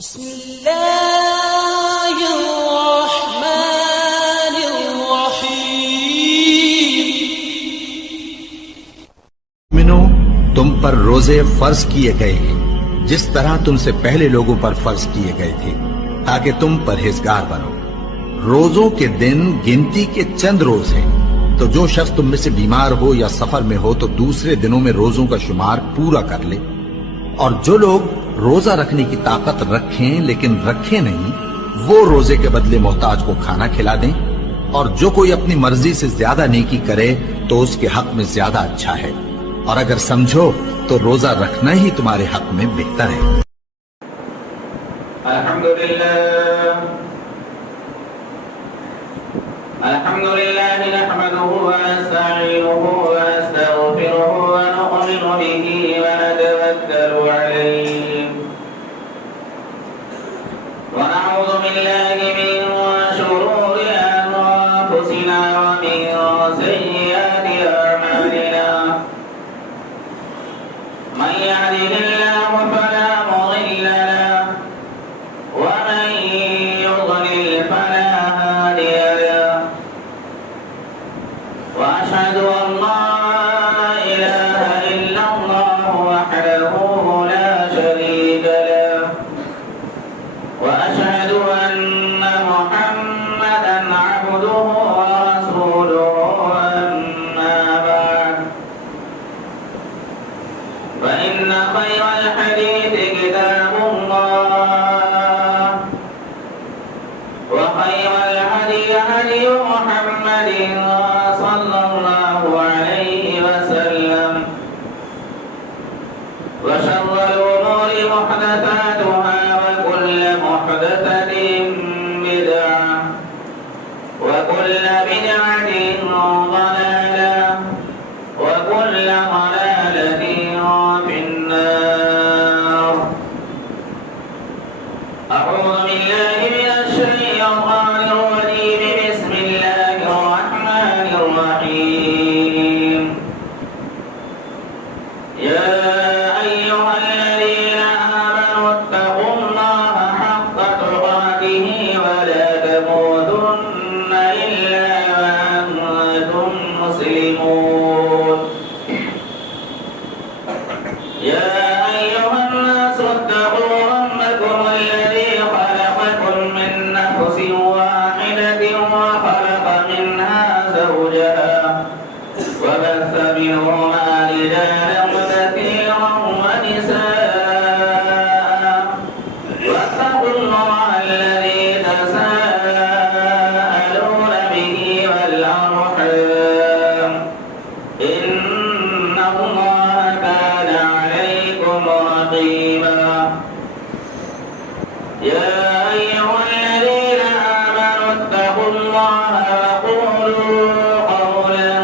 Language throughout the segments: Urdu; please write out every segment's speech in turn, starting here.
بسم اللہ الرحمن الرحیم۔ مومنو، تم پر روزے فرض کیے گئے ہیں جس طرح تم سے پہلے لوگوں پر فرض کیے گئے تھے تاکہ تم پرہیزگار بنو۔ روزوں کے دن گنتی کے چند روز ہیں، تو جو شخص تم میں سے بیمار ہو یا سفر میں ہو تو دوسرے دنوں میں روزوں کا شمار پورا کر لے۔ اور جو لوگ روزہ رکھنے کی طاقت رکھیں لیکن رکھیں نہیں، وہ روزے کے بدلے محتاج کو کھانا کھلا دیں۔ اور جو کوئی اپنی مرضی سے زیادہ نیکی کرے تو اس کے حق میں زیادہ اچھا ہے، اور اگر سمجھو تو روزہ رکھنا ہی تمہارے حق میں بہتر ہے۔ الحمدللہ نحمده ونستعینه ونستغفره ونؤمن به ونتوکل علیہ ونعوذ باللہ من شرور انفسنا ومن سیئات اعمالنا من يهده الله فلا مضل له ومن يضلل فلا هادي له وأشهد أن لا إله إلا الله وحده لا شريك له وأشهد أن محمدا عبده ورسوله أما بعد فإن خير الحديث كتاب الله وخير الهدي هدي محمد صلى الله عليه وسلم وشر الأمور محدثاتها وكل محدثة بدعة وكل بدعة ضلالة وكل ضلالة في النار أعوذ بالله من الشيطان الرجيم بسم الله الرحمن الرحيم يا أيها الذين آمنوا اتقوا الله حق تقاته ولا تموتن إلا وأنتم مسلمون يا أيها الناس اتقوا ربكم الذي خلقكم من نفس واحدة وخلق منها زوجها وبث منهما رجالا كثيرا ونساء واتقوا الله الذي تساءلون به والأرحام إن الله كان عليكم رقيبا يا أيها الذين آمنوا اتقوا الله وقولوا قولا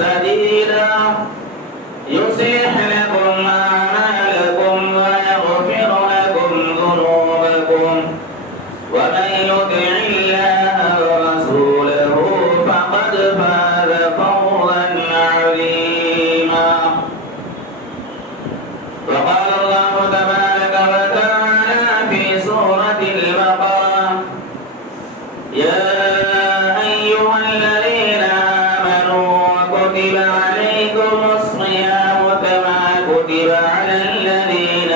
سديدا يصلح لكم أعمالكم ويغفر لكم ذنوبكم ومن يطع الله ورسوله فقد فاز فوزا عظيما وقال الله تبارك وتعالى في سورة البقرة يا أيها الذين آمنوا كتب عليكم الصيام كما كتب على الذين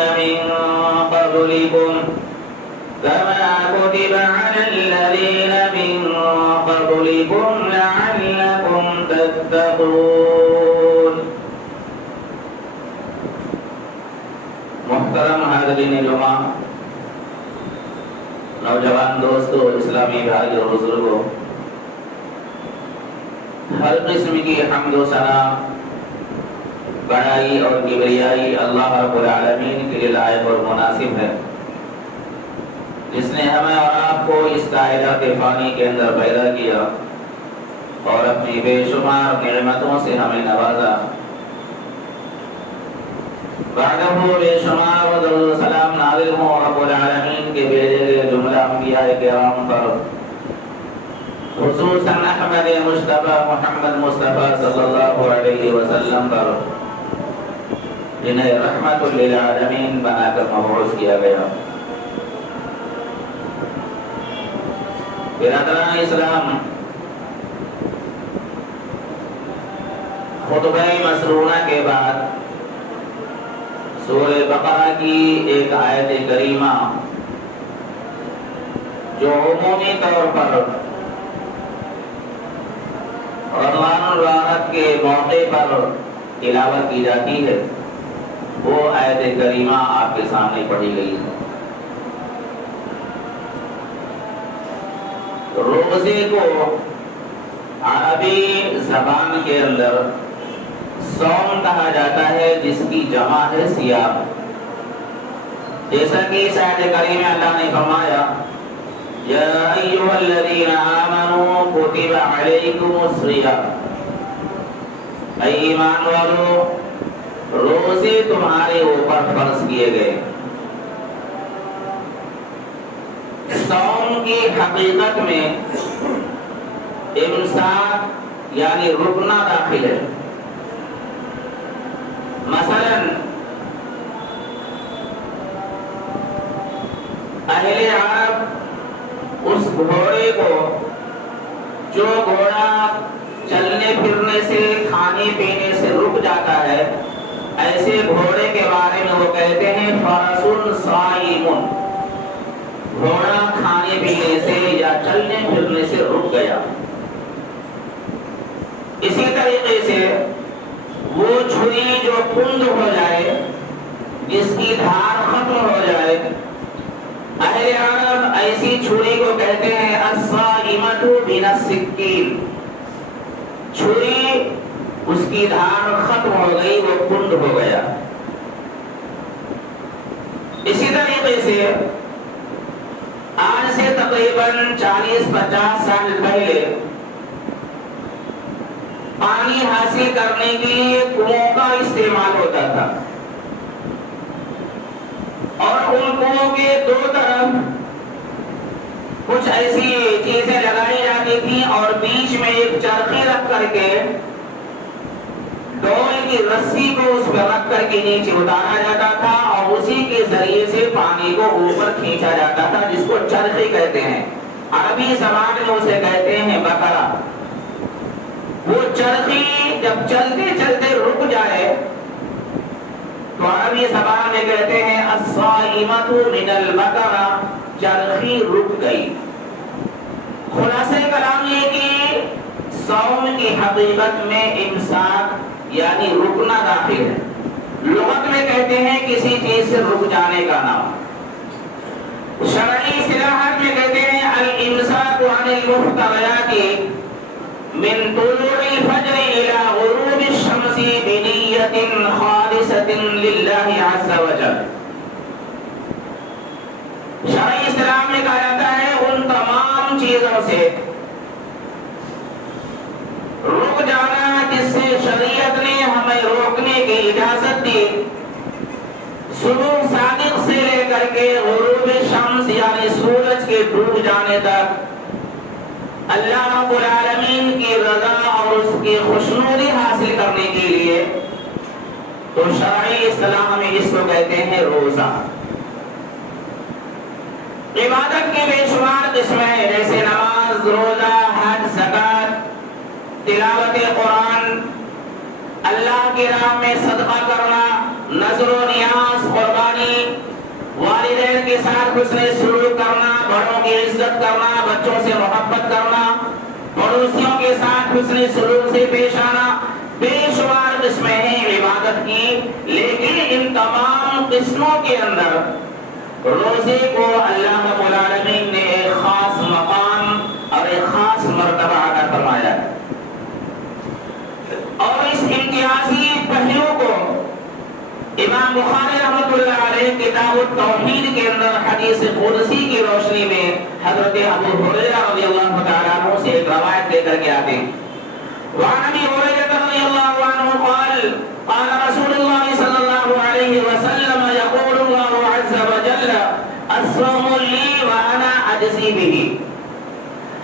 من قبلكم لعلكم تتقون محترم حاضرین جمعہ، نوجوان دوستو، اسلامی بھائی اور بزرگوں، ہر قسم کی حمد و ثنا، بڑائی اور کبریائی اللہ رب العالمین کے لیے لائق اور مناسب ہے، جس نے ہمیں اور آپ کو اس کائنات فانی کے اندر پیدا کیا اور اپنی بے شمار نعمتوں سے ہمیں نوازا۔ بعدہ بے شمار و درود و سلام نازل ہوں رب العالمین کے بھیجے گئے جملہ انبیاء کرام پر، خصوصاً احمد مصطفیٰ محمد مصطفیٰ صلی اللہ علیہ وسلم پر، جنہیں رحمت للعالمین بنا کر مبعوث کیا گیا۔ برادران اسلام، خطبہ مسرورہ کے بعد سورہ بقرہ کی ایک آیت کریمہ جو عمومی طور پر رمضان المبارک کے موقع پر تلاوت کی جاتی ہے، وہ آیت کریمہ آپ کے سامنے پڑھی گئی ہے۔ روزے کو عربی زبان کے اندر صوم کہا جاتا ہے، جس کی جمع ہے صیام۔ جیسا کہ اس آیت کریمہ میں اللہ نے فرمایا یا ایھا الذین آمنوا کتب علیکم الصیام، اے ایمان والو روزے تمہارے اوپر فرض کیے گئے۔ صوم کی حقیقت میں امساک یعنی رکنا داخل ہے۔ مثلا اہل عرب اس گھوڑے کو جو گھوڑا چلنے پھرنے سے کھانے پینے سے رک جاتا ہے، ایسے گھوڑے کے بارے میں وہ کہتے ہیں فرس صائم، گھوڑا کھانے پینے سے یا چلنے پھرنے سے رک گیا۔ اسی طریقے سے وہ چھری جو کند ہو جائے، جس کی دھار ختم ہو جائے، اہل عرب ایسی چھری کو کہتے ہیں الصائمۃ من السکین، چھری اس کی دھار ختم ہو گئی، وہ کند ہو گیا۔ اسی طریقے سے آج سے تقریباً 40-50 سال پہلے پانی حاصل کرنے کے لیے کنووں کا استعمال ہوتا تھا، اور ان کنووں کے دو طرف کچھ ایسی چیزیں لگائی جاتی تھی اور بیچ میں ایک چرخی رکھ کر کے ڈول کی رسی کو اس پر رکھ کر کے نیچے اتارا جاتا تھا، اور اسی کے ذریعے سے پانی کو اوپر کھینچا جاتا تھا، جس کو چرخی کہتے ہیں۔ عربی زبان میں اسے کہتے ہیں بقرہ۔ وہ چرخی جب چلتے چلتے رک جائے تو عربی زبان میں کہتے ہیں الصائمۃ من البقرہ، چرخی رک گئی۔ خلاصہ کلام یہ کہ صوم کی حقیقت میں امساک یعنی رکنا داخل ہے۔ لغت میں کہتے ہیں کسی چیز سے رک جانے کا نام۔ شرعی اصطلاحات میں کہتے ہیں الامساک عن المفتریات من طلوع الفجر الى غروب الشمس بنیۃ خالصۃ للہ عز وجل۔ شرعی اصطلاح میں کہا جاتا ہے ان تمام چیزوں سے رک جانا جس سے شریعت نے ہمیں روکنے کی اجازت دی، صبح صادق سے لے کر کے غروب شمس یعنی سورج کے ڈوب جانے تک اللہ رب العالمین کی رضا اور اس کی خوشنودی حاصل کرنے کے لیے، تو شرعی اصطلاح میں اس کو کہتے ہیں روزہ۔ عبادت کی بے شمار قسمیں جیسے نماز، روزہ، حج، زکوٰۃ، تلاوت قرآن، اللہ کی راہ میں صدقہ کرنا، نذر و نیاز، قربانی، والدین کے ساتھ حسن سلوک کرنا، بڑوں کی عزت کرنا، بچوں سے محبت کرنا، پڑوسیوں کے ساتھ حسن سلوک سے پیش آنا، بے شمار قسمیں ہیں عبادت کی۔ لیکن ان تمام قسموں کے اندر روزے کو اللہ رب العالمین نے ایک خاص مقام اور ایک خاص مرتبہ عطا فرمایا ہے، اور اس امتیازی پہلو کو امام بخاری رحمۃ اللہ علیہ کتاب التوحید کے اندر حدیث قدسی کی روشنی میں حضرت ابو ہریرہ رضی اللہ تعالیٰ عنہ سے ایک روایت لے کر کے آتے ہیں۔ وعن ابی ہریرہ رضی اللہ عنہ قال قال رسول اللہ صلی اللہ علیہ وسلم یقول اللہ عز وجل الصوم لی وانا اجزی بہ۔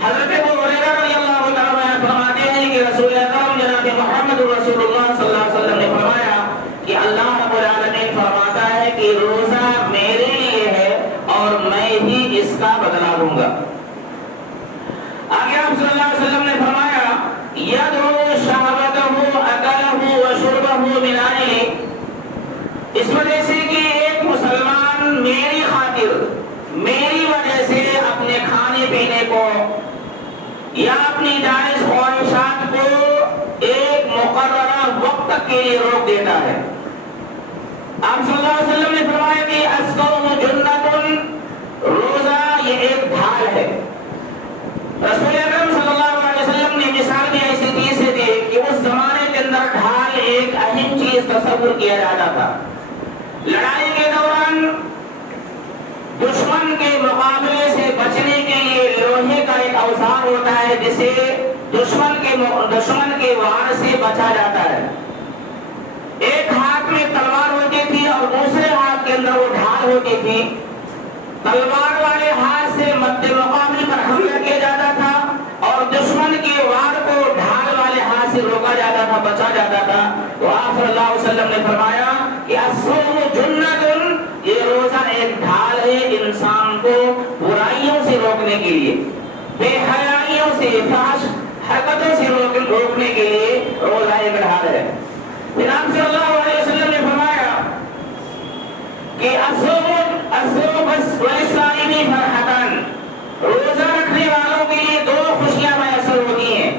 حضرت ابو ہریرہ رضی اللہ تعالیٰ عنہ فرماتے ہیں کہ رسول اکرم جناب محمد رسول اللہ صلی اللہ علیہ وسلم نے فرمایا کہ اللہ رب العالمین فرماتا ہے کہ روزہ میرے لیے ہے اور میں ہی اس کا بدلہ دوں گا۔ وجہ سے کہ ایک مسلمان میری خاطر میری وجہ سے اپنے کھانے پینے کو یا اپنی جائز خواہشات کو ایک مقررہ وقت تک کے لیے روک دیتا ہے. آپ صلی اللہ علیہ وسلم نے فرمایا کہ الصوم جنۃ، روزہ یہ ایک ڈھال ہے. رسول اکرم صلی اللہ علیہ وسلم نے مثال بھی ایسی چیز سے دی کہ اس زمانے کے اندر ڈھال ایک اہم چیز تصور کیا جاتا تھا. لڑائی کے دوران دشمن کے مقابلے سے بچنے کے لیے لوہے کا ایک اوزار ہوتا ہے جسے دشمن کے وار سے بچا جاتا ہے. ایک ہاتھ میں تلوار ہوتی تھی اور دوسرے ہاتھ کے اندر وہ ڈھال ہوتی تھی. تلوار والے ہاتھ سے مد مقابل پر حملہ کیا جاتا تھا اور دشمن کے وار کو ڈھال والے ہاتھ سے روکا جاتا تھا، بچا جاتا تھا. تو آپ صلی اللہ علیہ وسلم نے فرمایا کہ الصوم جنۃ، یہ روزہ ایک ڈھال ہے انسان کو برائیوں سے روکنے کے لیے، بے حیائیوں سے، فحش حرکتوں سے روکنے کے لیے روزہ ایک ڈھال ہے. پھر آپ صلی اللہ علیہ وسلم نے فرمایا کہ الصوم وللصائم فرحتان، روزہ رکھنے والوں کے لیے دو خوشیاں میسر ہوتی ہیں.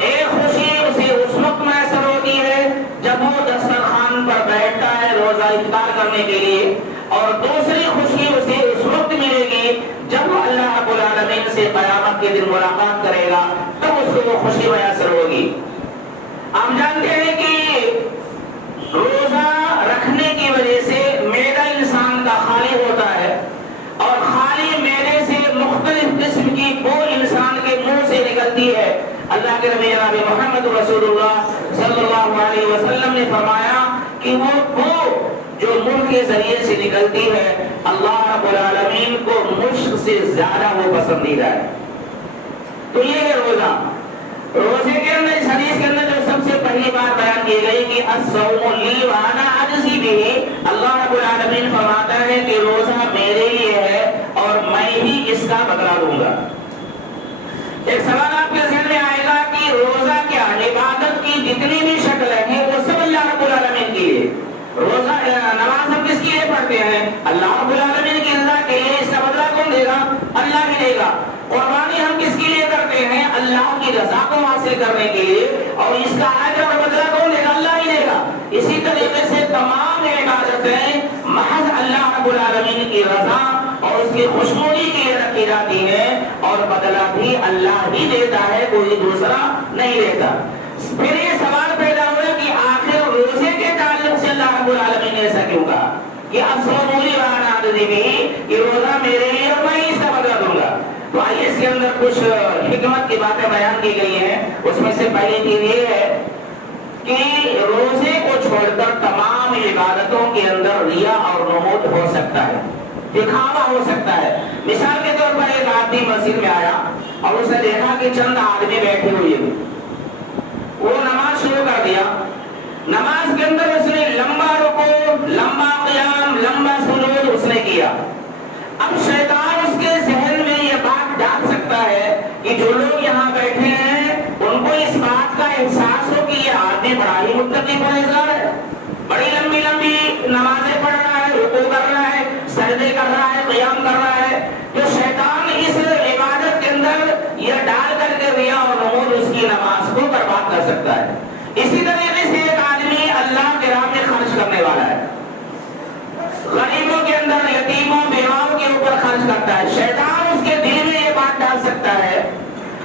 ایک خوشی اسے اس وقت میسر ہوتی ہے جب وہ دسترخوان پر بیٹھتا ہے روزہ افطار کرنے کے لیے، اور دوسری خوشی اسے اس وقت ملے گی جب وہ اللہ رب العالمین سے قیامت کے دن ملاقات کرے گا، تب اس کو وہ خوشی میسر ہوگی. ہم جانتے ہیں کہ روزہ رکھنے کی وجہ سے معدہ انسان کا خالی ہوتا ہے اور خالی معدے سے مختلف قسم کی بو انسان کے منہ سے نکلتی ہے. اللہ کے نبی جناب محمد رسول اللہ صلی اللہ علیہ وسلم نے فرمایا کہ وہ بو جو منہ کے ذریعے سے نکلتی ہے اللہ رب العالمین کو مشک سے زیادہ وہ پسندیدہ ہے. تو یہ ہے روزہ. روزے کے اندر اس حدیث کے اندر جو سب سے پہلی بات بیان کی گئی کہ الصوم لی وانا اجزی بہ، اللہ رب العالمین فرماتا ہے کہ روزہ میرے لیے ہے اور میں ہی اس کا بدلہ دوں گا. ایک سوال آپ کے ذہن میں آئے گا کہ روزہ کیا عبادت کی جتنی بھی شکلیں ہیں وہ سب اللہ رب العالمین کی ہے. روزہ نماز ہم کس کے لیے پڑھتے ہیں؟ اللہ رب العالمین کی رضا کے لیے. اس کا بدلہ کون دے گا؟ اللہ ہی دے گا. قربانی ہم کس کے لیے کرتے ہیں؟ اللہ کی رضا کو حاصل کرنے کے لیے، اور اس کا اجر اور بدلہ کون دے گا؟ اللہ ہی دے گا. اسی طریقے سے تمام عبادتیں محض اللہ رب العالمین کی رضا اور اس کی خوشنودی کے لیے رکھی جاتی ہیں اور بدلہ بھی اللہ ہی دیتا ہے، کوئی دوسرا نہیں دیتا. پھر یہ سوال پیدا ہوا کہ آخر روزے کے تعلق سے اللہ رب العالمین نے ایسا کیوں کہا کہ الصوم لی وانا اجزی بہ، یہ روزہ میرے لیے اور میں اس کا بدلہ دوں گا. تو آئیے اس کے اندر کچھ حکمت کی باتیں بیان کی گئی ہیں. اس میں سے پہلی چیز یہ ہے کہ روزے کو چھوڑ کر تمام عبادتوں کے اندر ریا اور نمود ہو سکتا ہے، دکھاوا ہو سکتا ہے. مثال کے طور پر ایک آدمی مسجد میں آیا اور اس نے دیکھا کہ چند آدمی بیٹھے ہوئے، وہ نماز شروع کر دیا. نماز کے اندر اس نے لمبا رکوع، لمبا قیام، لمبا سجود اس نے کیا. اب شیطان اس کے ذہن میں یہ بات ڈال سکتا ہے کہ جو لوگ یہاں بیٹھے ہیں ان کو اس بات کا احساس ہو کہ یہ آدمی بڑا ہی متقی پرہیزگار ہے، بڑی لمبی لمبی نمازیں پڑھ رہا ہے، رکوع کر رہا ہے، سجدے کر رہا ہے، قیام کر رہا ہے. تو شیطان اس عبادت کے اندر یہ ڈال کر کے ریا اور نمود اس کی نماز کو برباد کر سکتا ہے. اسی طریقے سے ایک آدمی اللہ کے راہ میں خرچ کرنے والا ہے، غریبوں کے اندر، یتیموں، بیواؤں کے اوپر خرچ کرتا ہے. شیطان اس کے دل میں یہ بات ڈال سکتا ہے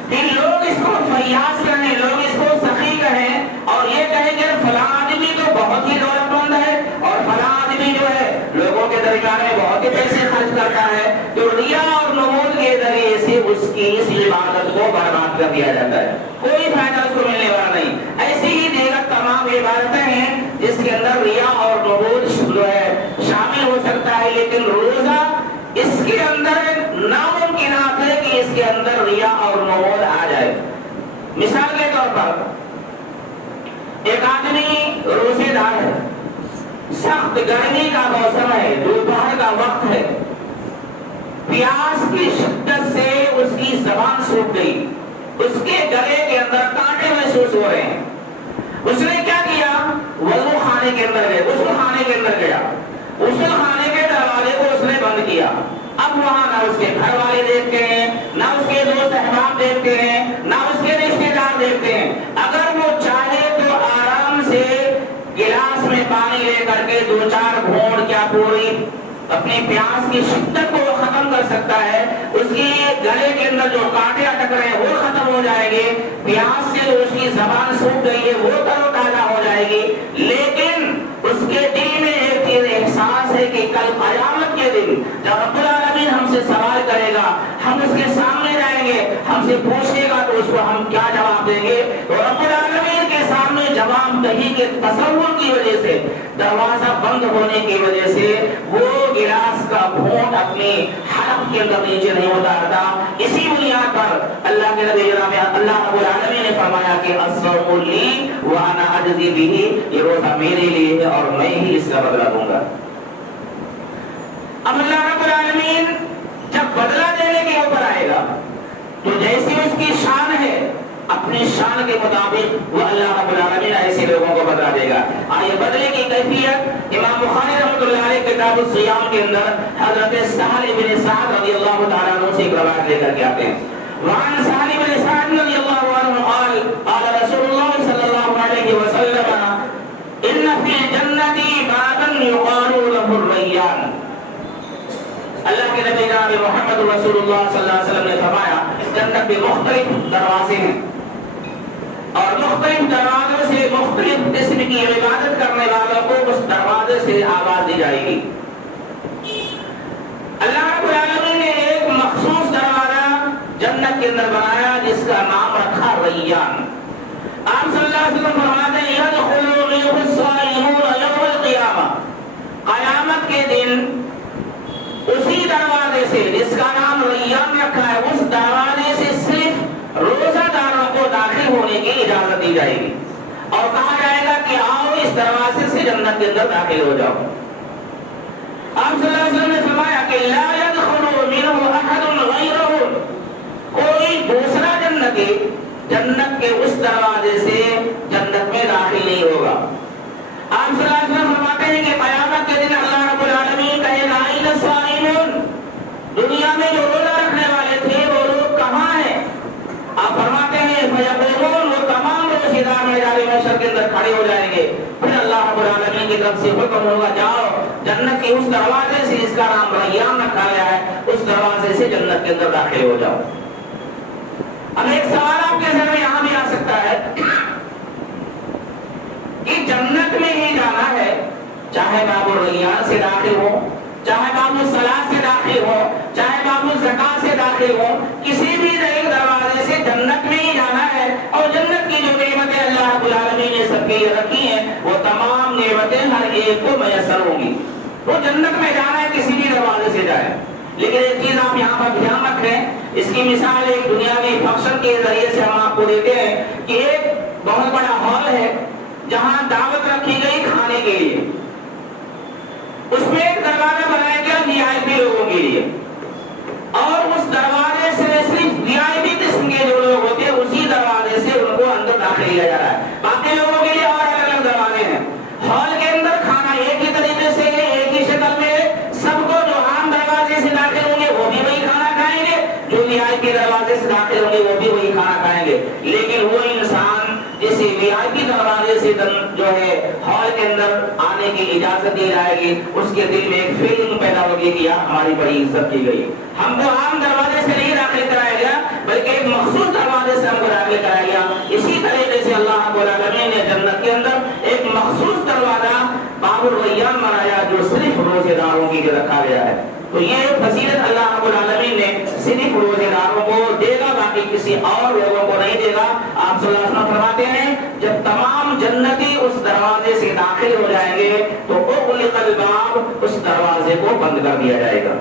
کہ لوگ اس کو فیاض کہیں، لوگ اس کو سخی کہیں اور یہ کہیں کہ فلاں آدمی تو بہت ہی دولت مند ہے اور فلاں آدمی جو ہے لوگوں کے درمیان میں بہت ہی پیسے خرچ کرتا ہے. تو ریا اور نمود کے ذریعے سے اس کی اس عبادت کو برباد کر دیا جاتا ہے، کوئی فائدہ اس کو ملنے والا نہیں. ایسی ہی دیگر تمام عبادتیں ہیں جس کے اندر ریا اور نمود جو ہے شامل ہو سکتا ہے، لیکن روزہ اس کے اندر ناممکنات ہے کہ اس کے اندر ریا اور نمود آ جائے. مثال کے طور پر ایک آدمی روزے دار ہے، سخت گرمی کا موسم ہے، دوپہر کا وقت ہے، پیاس کی شدت سے اس کی زبان سوکھ گئی، اس کے گلے کے اندر کانٹے محسوس ہو رہے ہیں. اس نے کیا کیا؟ وضو خانے کے اندر گیا، غسل خانے کے اندر گیا. غسل خانے کے دروازے کو اس نے بند کیا. اب وہاں نہ اس کے گھر والے دیکھتے ہیں، نہ اس کے دوست احباب دیکھتے ہیں، نہ اس کے رشتے دار دیکھتے ہیں. اگر وہ چاہے تو آرام سے گلاس میں پانی لے کر کے 2-4 گھونٹ کیا پوری اپنی پیاس کی شدت کو وہ ختم کر سکتا ہے. اس کی گلے کے اندر جو کانٹے اٹک رہے ہیں وہ ختم ہو جائیں گے، پیاس سے اس کی زبان سوکھ گئی ہے وہ تر و تازہ ہو جائے گی. لیکن اس کے دل میں ایک چیز احساس ہے کہ کل قیامت کے دن جب رب العالمین ہم سے سوال کرے گا، ہم اس کے سامنے جائیں گے، ہم سے پوچھے گا تو اس کو ہم کیا جواب دیں گے. تو رب العالمین کے سامنے جواب دہی کے تصور کی وجہ سے، دروازہ بند ہونے کی وجہ سے وہ گلاس کا گھونٹ اپنی حلق کے اندر نیچے نہیں اتارتا. اسی بنیاد پر اللہ کے نبی جناب اللہ رب العالمین نے فرمایا کہ الصوم لی وانا اجزی بہ، یہ روزہ میرے لیے ہے اور میں ہی اس کا بدلہ دوں گا. اب اللہ رب العالمین جب بدلہ دینے کے اوپر آئے گا تو جیسی اس کی شان ہے اپنی شان کے مطابق وہ اللہ رب العالمین ایسے لوگوں کو بدلا دے گا. آئیے بدلے کی کیفیت امام بخاری رحمۃ اللہ علیہ کتاب الصیام کے اندر حضرت سہل بن سعد رضی اللہ تعالیٰ عنہ سے ایک روایت لے کر کے آتے ہیں. وعن سہل بن سعد رضی اللہ عنہ قال قال رسول اللہ صلی اللہ علیہ وسلم ان فی الجنۃ بابا یقال له الریان. اللہ کے نبی جناب محمد رسول اللہ صلی اللہ علیہ وسلم نے فرمایا جنت میں مختلف دروازے ہیں اور مختلف دروازوں سے مختلف قسم کی عبادت کرنے والوں کو اس دروازے سے آواز دی جائے گی. اللہ رب العالمین نے ایک مخصوص دروازہ جنت کے اندر بنایا جس کا نام رکھا ریان. آپ صلی اللہ علیہ وسلم فرماتے ہیں یدخل منہ الصائمون یوم القیامہ، قیامت کے دن اسی دروازے سے جس کا نام ریان رکھا ہے اس دروازے سے صرف روزہ داروں کو داخل ہونے کی اجازت دی جائے گی اور کہا جائے گا کہ آؤ اس دروازے سے جنت کے اندر داخل ہو جاؤ. آپ صلی اللہ علیہ وسلم نے فرمایا کہ لا يدخل منه احد غیرہ، کوئی دوسرا جنتی جنت کے اس دروازے سے جنت میں داخل نہیں ہوگا. آپ صلی اللہ علیہ وسلم فرماتے ہیں کہ قیامت کے دن اللہ رب العالمین کہے گا این الصائمون، دنیا میں جو روزہ رکھنے والے تھے وہ لوگ کہاں ہیں؟ آپ فرماتے ہیں فیقولون، وہ تمام روزے دار میدان محشر کے اندر کھڑے ہو جائیں گے. پھر اللہ رب العالمین کی طرف سے حکم ہوگا جاؤ جنت کے اس دروازے سے جس کا نام ریان رکھا گیا ہے اس دروازے سے جنت کے اندر داخل ہو جاؤ. اب ایک سوال آپ کے ذہن میں یہاں بھی آ سکتا ہے کہ جنت میں ہی جانا ہے، چاہے باب الریان سے داخل ہو، چاہے باب الصلاۃ سے داخل ہو، چاہے باب الزکات سے داخل ہو، کسی بھی ایک دروازے سے جنت میں ہی جانا ہے. اور جنت کی جو نعمتیں اللہ رب العالمین نے سب کے لیے رکھی ہیں وہ تمام نعمتیں ہر ایک کو میسر ہوں گی. وہ جنت میں جانا ہے کسی بھی دروازے سے جائے. لیکن ایک چیز آپ یہاں پر دھیان رکھیں، اس کی مثال ایک دنیاوی فنکشن کے ذریعے سے ہم آپ کو دیتے ہیں کہ ایک بہت بڑا ہال ہے جہاں دعوت رکھی گئی کھانے کے لیے. اس میں ایک دروازہ بنایا گیا وی آئی پی لوگوں کے لیے اور اس دروازے سے صرف وی آئی پی قسم کے جو لوگ ہوتے ہیں اسی دروازے سے ان کو اندر داخل کیا جا رہا ہے. باقی لوگوں کے لیے اور الگ الگ دروازے ہیں. ہال کے اندر کھانا ایک ہی طریقے سے ایک ہی شکل میں سب کو جو عام دروازے سے داخل ہوں گے وہ بھی وہی کھانا کھائیں گے، جو وی آئی پی دروازے سے داخل ہوں گے وہ بھی وہی کھانا کھائیں گے. لیکن وہ انسان جسے وی آئی پی دروازے سے جو ہے ہال کے اندر آنے کی اجازت دی جائے گی اس کے دل میں ایک فیلنگ پیدا ہوگی کہ یار ہماری بڑی عزت کی گئی، ہم کو عام دروازے سے نہیں داخل کرایا گیا بلکہ ایک مخصوص دروازے سے ہم کو داخل کرایا گیا. اسی طریقے سے اللہ رب العالمین نے جنت کے اندر ایک مخصوص دروازہ باب الریان بنایا جو صرف روزے داروں کے لیے رکھا گیا ہے. تو یہ فضیلت اللہ رب العالمین نے صرف روزے داروں کو دے گا، باقی کسی اور لوگوں کو نہیں دے گا. آپ صلی اللہ علیہ وسلم فرماتے ہیں جب تمام جنتی اس دروازے سے داخل ہو جائیں گے تو اغلق الباب، اس دروازے کو بند کر دیا جائے گا.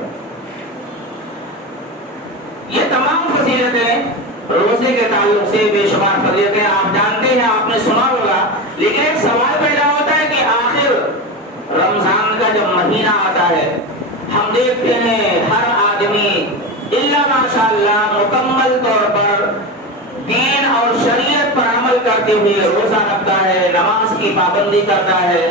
یہ تمام فضیلتیں روزے کے تعلق سے بے شمار فضیلتیں آپ جانتے ہیں، آپ نے سنا ہوگا. لیکن ایک سوال پیدا ہوتا ہے کہ آخر رمضان کا جب مہینہ آتا ہے ہم دیکھتے ہیں ہر آدمی الا ماشاءاللہ مکمل طور پر دین اور شریعت پر عمل کرتے ہوئے روزہ رکھتا ہے، نماز کی پابندی کرتا ہے،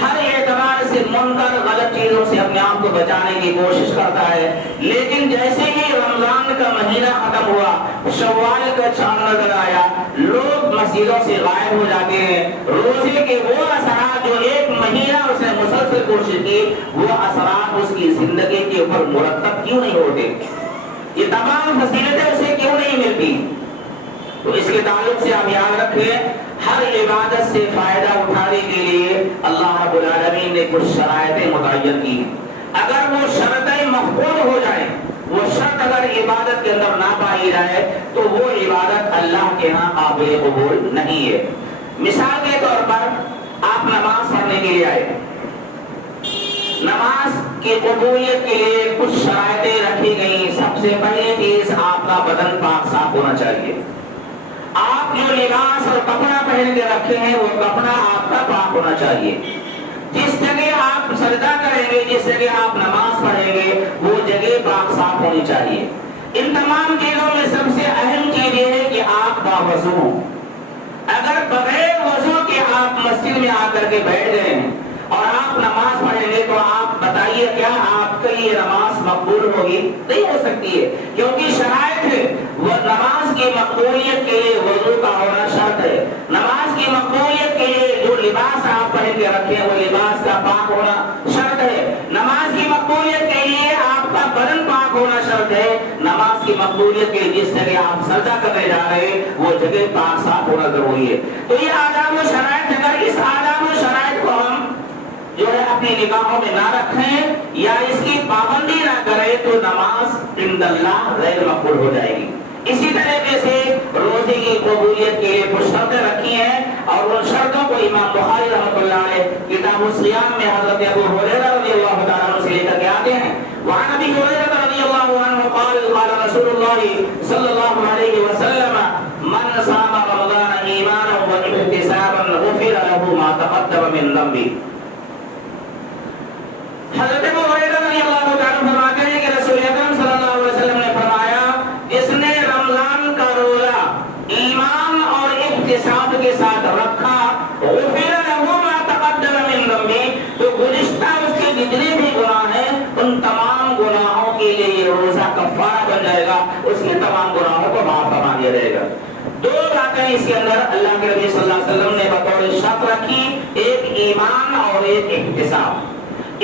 ہر اعتبار سے منکر غلط چیزوں سے اپنے آپ کو بچانے کی کوشش کرتا ہے، لیکن جیسے ہی رمضان کا مہینہ ختم ہوا، شوال کا چاند نظر آیا، لوگ مسجدوں سے غائب ہو جاتے ہیں۔ روزے کے وہ اثرات جو ایک مہینہ اس نے مسلسل کوشش کی، وہ اثرات اس کی زندگی کے اوپر مرتب کیوں نہیں ہوتے؟ یہ تمام فضیلتیں اسے کیوں نہیں ملتی؟ تو اس کے تعلق سے آپ یاد رکھیں، ہر عبادت سے فائدہ اٹھانے کے لیے اللہ رب العالمین نے کچھ شرائطیں متعین کی ہیں۔ اگر وہ شرطیں مفقود ہو جائیں، وہ شرط اگر عبادت کے اندر نہ پائی جائے تو وہ عبادت اللہ کے ہاں قابل قبول نہیں ہے۔ مثال کے طور پر آپ نماز پڑھنے کے لیے آئے، نماز کی قبولیت کے لیے کچھ شرائطیں رکھی گئی۔ سب سے پہلی چیز، آپ کا بدن پاک صاف ہونا چاہیے۔ آپ جو لباس اور کپڑا پہن کے رکھے ہیں وہ کپڑا آپ کا پاک ہونا چاہیے۔ جس جگہ آپ سجدہ کریں گے، جس جگہ آپ نماز پڑھیں گے، وہ جگہ پاک صاف ہونی چاہیے۔ ان تمام چیزوں میں سب سے اہم چیز یہ ہے کہ آپ باوضو ہوں۔ اگر بغیر وضو کے آپ مسجد میں آ کر کے بیٹھ گئے ہیں اور آپ نماز پڑھیں گے تو آپ بتائیے کیا آپ کی یہ نماز مقبول ہوگی؟ نہیں ہو سکتی ہے، کیونکہ شرائط ہے۔ وہ نماز کی مقبولیت کے لیے وضو کا ہونا شرط ہے۔ نماز کی مقبولیت کے لیے جو لباس آپ پہن کے رکھے ہیں وہ لباس کا پاک ہونا شرط ہے۔ نماز کی مقبولیت کے لیے آپ کا بدن پاک ہونا شرط ہے۔ نماز کی مقبولیت کے لیے جس جگہ آپ سجدہ کرنے جا رہے ہیں وہ جگہ پاک صاف ہونا ضروری ہے۔ تو یہ آداب و شرائط، اگر اس آداب و شرائط کو ہم جو ہے اپنی نگاہوں میں نہ رکھیں یا اس کی پابندی نہ کریں تو نماز عند اللہ غیر مقبول ہو جائے گی۔ اسی طریقے سے روزے کی قبولیت کے لیے کچھ شرطیں رکھی ہیں اور ان شرطوں کو امام بخاری رحمۃ اللہ علیہ کتاب الصیام میں حضرت ابو ہریرہ رضی اللہ تعالیٰ عنہ سے لے کر کے آتے ہیں۔ وعن ابی ہریرہ رضی اللہ عنہ قال قال رسول اللہ صلی اللہ علیہ وسلم من صام رمضان ایمانا واحتسابا غفر له ما تقدم من ذنبه۔ حضرت ابو ہریرہ رضی اللہ تعالیٰ عنہ فرماتے ہیں کہ رسول اکرم صلی اللہ علیہ وسلم نے فرمایا، جس نے رمضان کا روزہ ایمان اور احتساب کے ساتھ رکھا، غفر له ما تقدم من ذنبه، تو گزشتہ اس کے جتنے بھی گناہ ہیں ان تمام گناہوں کے لیے یہ روزہ کفارہ بن جائے گا، اس کے تمام گناہوں کو معاف فرما دیا جائے گا۔ دو باتیں اس کے اندر اللہ کے نبی صلی اللہ علیہ وسلم نے بطور شرط رکھی، ایک ایمان اور ایک احتساب۔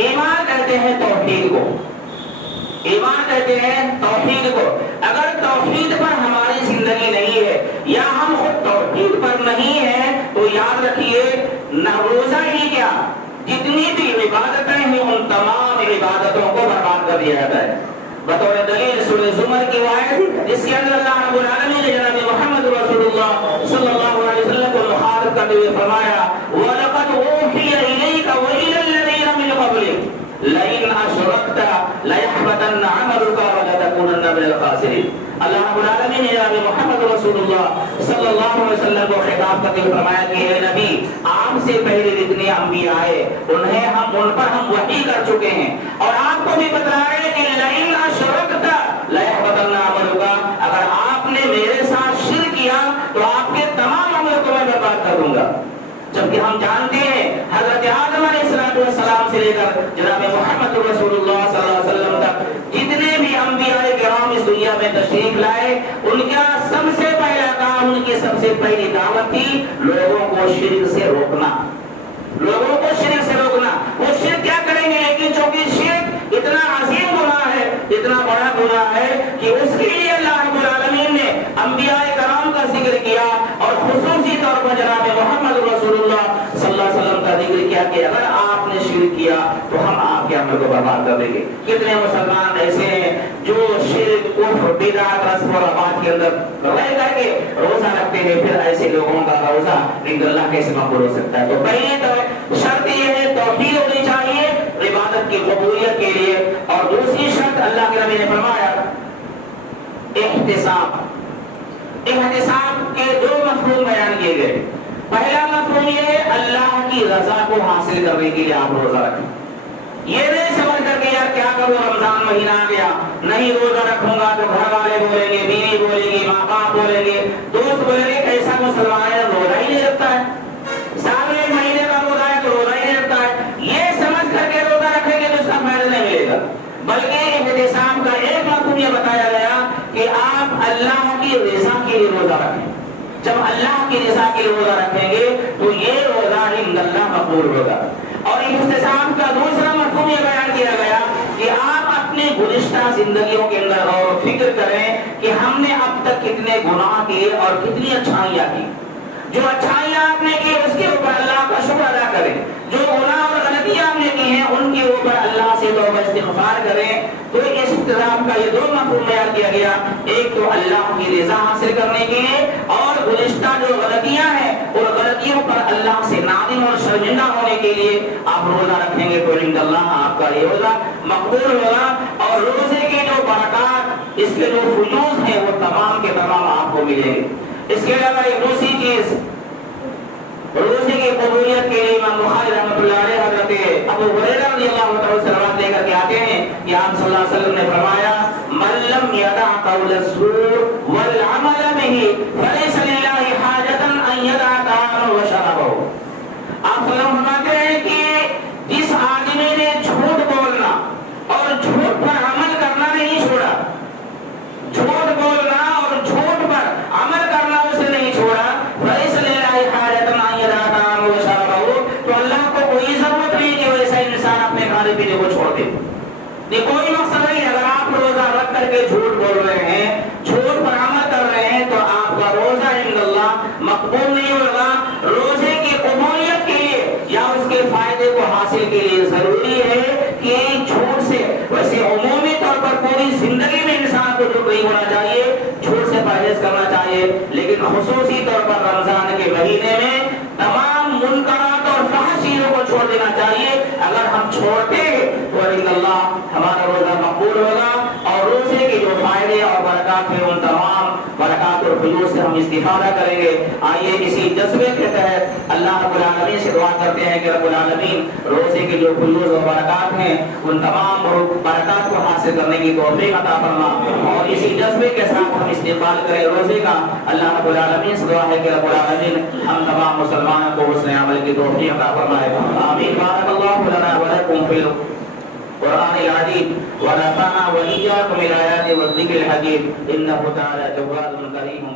ایمان کہتے ہیں توحید کو، ایمان کہتے ہیں توحید کو۔ اگر توحید پر ہماری زندگی نہیں ہے یا ہم خود توحید پر نہیں ہیں تو یاد رکھیے نہ روزہ ہی کیا، جتنی بھی عبادتیں ہیں ان تمام عبادتوں کو برباد کر دیا جاتا ہے۔ بطور دلیل سورہ زمر کی آیت جس کے اندر اللہ رب العالمین نے جناب محمد رسول اللہ صلی اللہ علیہ وسلم کو مخاطب کرتے ہوئے فرمایا، وَلَقَدْ أُوحِيَ إِلَيْكَ وَإِلَى الَّذِينَ مِن قَبْلِكَ لَئِنْ أَشْرَكْتَ لَيَحْبَطَنَّ عَمَلُكَ وَلَتَكُونَنَّ مِنَ الْخَاسِرِينَ۔ اللہ رب العالمین نے جناب محمد رسول اللہ صلی اللہ علیہ وسلم کو خطاب کرتے ہوئے فرمایا کہ اے نبی، آپ سے پہلے جتنے انبیاء آئے ان پر ہم وحی کر چکے ہیں اور آپ کو بھی بتا رہے ہیں کہ لئن اشرکت لیحبطن عملک، اگر آپ نے میرے ساتھ شرک کیا تو آپ کے تمام عمل کو میں برباد کر دوں گا۔ جبکہ ہم جانتے ہیں حضرت آدم علیہ السلام سے لے کر جناب محمد رسول اللہ صلی اللہ علیہ وسلم تک جتنے بھی انبیاء کرام اس دنیا میں تشریف لائے، ان کا سب سے پہلا کام، ان کی سب سے پہلی دعوت تھی لوگوں کو شرک سے روکنا، لوگوں کو شرک سے روکنا۔ وہ شرک کیا کریں گے، لیکن چونکہ شرک اتنا عظیم گناہ ہے، اتنا بڑا گناہ ہے کہ اس کے لیے اللہ رب العالمین نے انبیاء کرام کا ذکر کیا اور خصوصی طور پر جناب محمد رسول اللہ صلی اللہ علیہ وسلم کا ذکر کیا کہ اگر آپ نے شرک کیا تو ہم آپ کے عمل کو برباد کر دیں گے۔ کتنے مسلمان ایسے ہیں جو شرک، کفر، بدعت، رسم و رواج کے اندر رہ کر کے روزہ رکھتے ہیں، پھر ایسے لوگوں کا روزہ عند اللہ کیسے مقبول ہو سکتا ہے؟ تو پہلے تو شرط یہ ہے توحید ہونی چاہیے عبادت کی قبولیت کے لیے، اور دوسری شرط اللہ کے نبی نے فرمایا احتساب۔ احتساب کے دو مفہوم بیان کیے گئے۔ پہلا مفہوم یہ ہے اللہ کی رضا کو حاصل کرنے کے لیے آپ روزہ رکھیں۔ یہ نہیں سمجھ کر کے یار کیا کروں رمضان مہینہ آ گیا، نہیں روزہ رکھوں گا تو گھر والے بولیں گے، بیوی بولے گی، ماں باپ بولیں گے، دوست بولیں گے، کیسا مسلمان ہے روزہ ہی نہیں رکھتا ہے، سال میں ایک مہینے کا روزہ ہے تو روزہ ہی نہیں رکھتا ہے۔ بلکہ احتساب کا ایک مفہوم یہ بتایا گیا کہ آپ اللہ کی رضا کے لیے روزہ رکھیں. جب اللہ کی رضا کے لیے روزہ رکھیں گے تو یہ روزہ عند اللہ مقبول ہوگا. اور احتساب کا دوسرا مفہوم یہ بیان کیا گیا کہ آپ اپنے گزشتہ زندگیوں کے اندر غور و فکر کریں کہ ہم نے اب تک کتنے گناہ کیے اور کتنی اچھائیاں کی. جو اچھائیاں آپ نے کی اس کے اوپر اللہ کا شکر ادا کریں. جو گناہ اور غلطیاں آپ نے کی ہیں ان کے اوپر اللہ سے توبہ استغفار کریں. تو اس احتساب کا یہ دو مفہوم بیان کیا گیا. ایک تو اللہ کی رضا حاصل کرنے کے لیے اور گزشتہ جو غلطیاں ہیں ان غلطیوں پر اللہ سے نادم اور شرمندہ ہونے کے لیے آپ روزہ رکھیں گے تو عند اللہ آپ کا یہ روزہ مقبول ہوگا. اور روزے کے جو برکات اس کے جو فیوز ہیں وہ تمام کے تمام آپ کو ملیں گے. اس کے علاوہ ایک دوسری چیز روزے کی قبولیت کے لیے امام بخاری رحمۃ اللہ علیہ حضرت ابو ہریرہ رضی اللہ عنہ سے روایت لے کر کے آتے ہیں کہ آپ صلی اللہ علیہ وسلم نے فرمایا من لم يدع قول الزور والعمل به فليس لله حاجة ان يدع طعامه وشرابه. آپ صلی اللہ علیہ وسلم فرماتے ہیں کہ جس آدمی نے جھوٹ بولنا اور جھوٹ پر عمل کرنا نہیں چھوڑا, جھوٹ بولنا اور جھوٹ پر عمل کرنا اسے نہیں چھوڑا, فليس لله حاجة ان يدع طعامه وشرابه, تو اللہ کو کوئی ضرورت نہیں کہ ویسا انسان اپنے کھانے پینے کو چھوڑ دے. یہ کوئی مقصد نہیں. اگر آپ روزہ رکھ کر کے جھوٹ بول رہے ہیں, جھوٹ پر عمل کر رہے ہیں, تو آپ کا روزہ عند اللہ مقبول نہیں ہوگا. روزے کی قبولیت کے لیے یا اس کے فائدے کو حاصل کے لیے ضروری ہے کہ جھوٹ سے, ویسے عمومی طور پر پوری زندگی میں انسان کو جھوٹ نہیں ہونا چاہیے, جھوٹ سے پرہیز کرنا چاہیے, لیکن خصوصی طور پر رمضان کے مہینے میں تمام منکرات اور فحش چیزوں کو چھوڑ دینا چاہیے. اگر ہم چھوڑتے ہیں تو عند اللہ ہمارا روزہ مقبول ہوگا اور روزے کے جو فائدے اور برکات ہیں ان تمام برکات اور فیوز سے ہم استفادہ کریں گے. آئیے اسی جذبے کے تحت اللہ رب العالمین سے دعا کرتے ہیں کہ رب العالمین روزے کے جو فیوز اور برکات ہیں ان تمام برکات کو حاصل کرنے کی توفیق عطا فرما, اور اسی جذبے کے ساتھ ہم استقبال کریں روزے کا. اللہ رب العالمین سے دعا ہے کہ رب العالمین ہم تمام مسلمانوں کو حسن عمل کی توفیق عطا فرمائے. آمین. بارک اللہ لنا ولکم فی القرآن العظیم ونفعنا وإياكم بالآيات والذکر الحکیم. انہ تعالی جواد کریم.